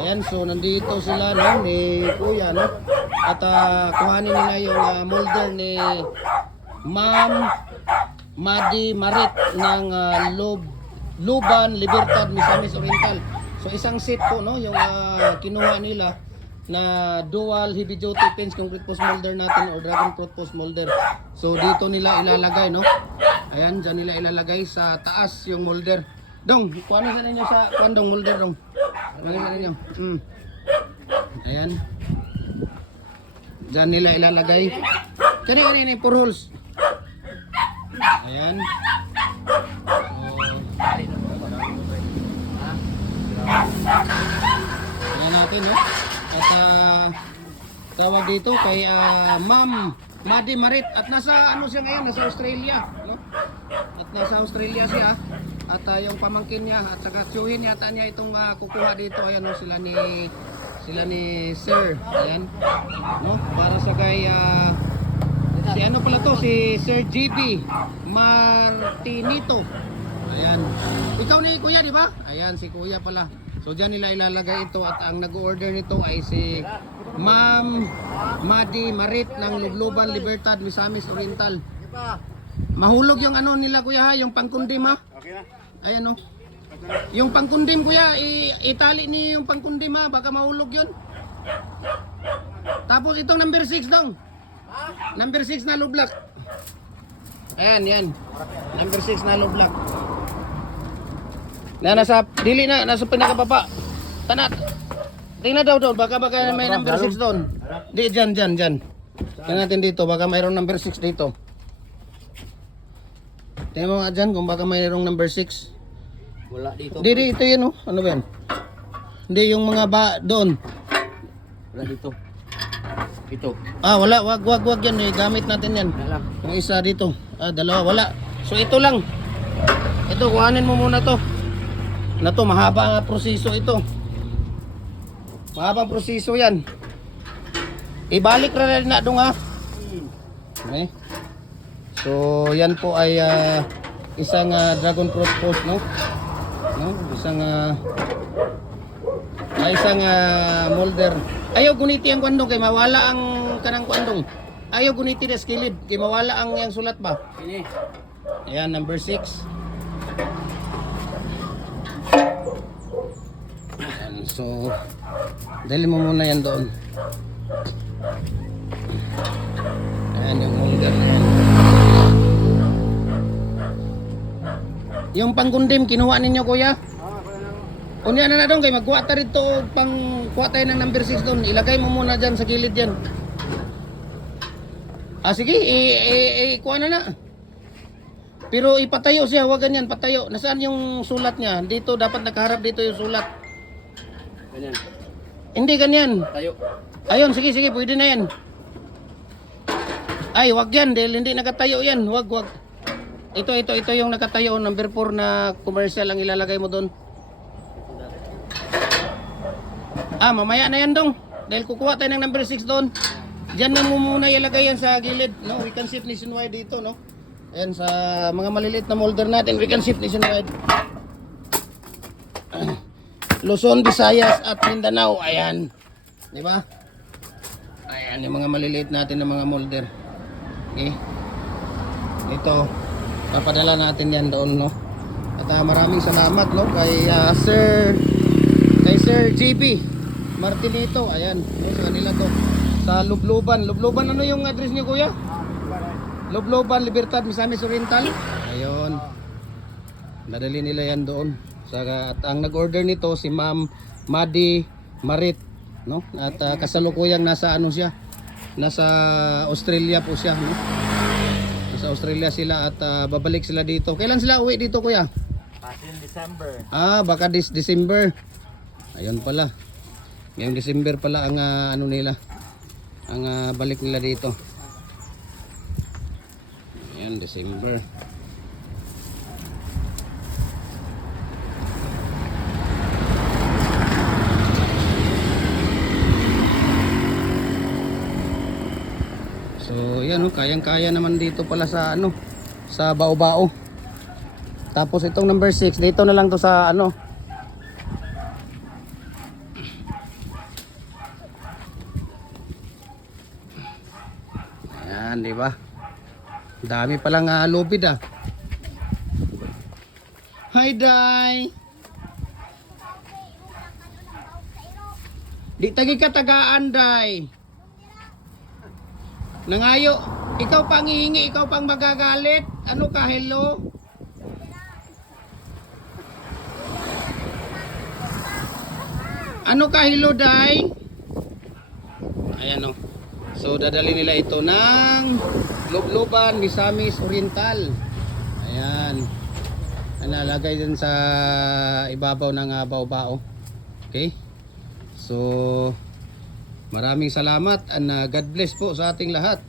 Ayan, so nandito sila no, ni Kuya no. At kuhanin nila yung molder ni Ma'am Madi Marit ng Luban, Libertad, Misamis Oriental. So isang set po no, yung kinuha nila na dual heavy duty pins concrete post molder natin or dragon fruit post molder. So dito nila ilalagay no. Ayan, dyan nila ilalagay sa taas yung molder. Dong, kuhanin sa ninyo sa kuandong molder dong. Kuhanin sa ninyo. Ayan. Dyan nila ilalagay. Kani pure holes. Ayan. Ayan natin no. At tawag dito kay Ma'am Madi Marit at nasa ano siya ngayon, nasa Australia no? At nasa Australia siya at yung pamangkin niya at saka tiyuhin yata niya itong kukuha dito. Ayan no, sila ni Sir. Ayan no, para sa kay si ano pala to, si Sir GB Martinito. Ayan. Ikaw ni Kuya, di ba? Ayan, si Kuya pala. So dyan nila ilalagay ito at ang nag-order nito ay si Ma'am Madi Marit ng Lubluban, Libertad, Misamis Oriental. Mahulog yung ano nila Kuya ha, yung pangkundim ha. Ayan o. Yung pangkundim Kuya, itali ni yung pangkundim ha, baka mahulog yun. Tapos itong number 6 dong. Number 6 na low block. Ayan, yan. Number 6 na low block. Na nasa dili na nasa pinakababa. Tanat. Tingnan daw doon baka may number 6 doon. Di diyan. Tingnan natin dito baka mayroong number 6 dito. Tingnan mo nga dyan kung baka mayroong number 6. Wala dito. Di ito yan oh. Ano ba yan? Hindi yung mga doon. Wala dito. Ito. Wala, wag yan eh. Gamit natin yan. Yung isa dito. Dalawa, wala. So ito lang. Ito, kuhanin mo muna to. Na to, mahaba ang proseso ito. Mahabang proseso yan. Ibalik rin na dong ha. Okay. So yan po ay isang dragon fruit post no. Isang molder. Ayaw guniti ang kwandong kay mawala ang kanang kwandong. Ayaw guniti na skilid kay mawala ang yang sulat ba. Ini. Ayan, number 6. Ayan, so dali mo muna yan doon. Ayan yung molder na yan. Yung pangkundim kinuha ninyo Kuya? Unya na doon kay magkuha ta rito pang kuha tayo ng number 6 doon. Ilagay mo muna diyan sa gilid diyan. Sige, kuha na. Pero ipatayo siya, wag ganyan, patayo. Nasaan yung sulat niya? Dito dapat nakaharap dito yung sulat. Ganyan. Hindi ganyan. Tayo. Ayun, sige, pwede na yan. Ay, wag yan, dahil hindi nakatayo yan. Wag. Ito yung nakatayo, number 4 na commercial ang ilalagay mo doon. Mamaya na yan dong. Dahil kukuha tayo ng number 6 doon. Diyan na mo muna ilagay yan sa gilid. No, we can ship nationwide dito, no. Ayan sa mga maliliit na molder natin, we can ship nationwide. Luzon, Visayas at Mindanao. Ayan. Di ba? Ayan yung mga maliliit natin na mga molder. Okay. Ito, papadala natin yan doon, no. At maraming salamat, no, kay Sir GB Martinito. Ayan, no, sa kanila to. Sa Lubluban. Lubluban, ano yung address niyo Kuya? Lubluban, Libertad, Misamis Oriental. Ayun. Nadali nila yan doon. At ang nag-order nito si Ma'am Madi Marit, no? At kasalukuyang nasa ano siya? Nasa Australia po siya, no? Nasa Australia sila at babalik sila dito. Kailan sila uwi dito Kuya? In December. Baka December. Ayun pala. Ngayong December pala ang ano nila. Ang balik nila dito. Ayan, December. So, yan kayang-kaya naman dito pala sa ano, sa Bao-Bao. Tapos itong number 6, dito na lang to sa ano. Yan, di ba? Dami palang lubid ah. Hi, Day. Di tagi ka tagaan, Day. Nangayo, ikaw pang hihingi, ikaw pang magagalit. Ano ka, hello? Ano ka, hello, Day? Ayan o. So, dadali nila ito ng Lubluban, Misamis Oriental. Ayan. Nalagay din sa ibabaw ng bao-bao. Okay? So, maraming salamat and God bless po sa ating lahat.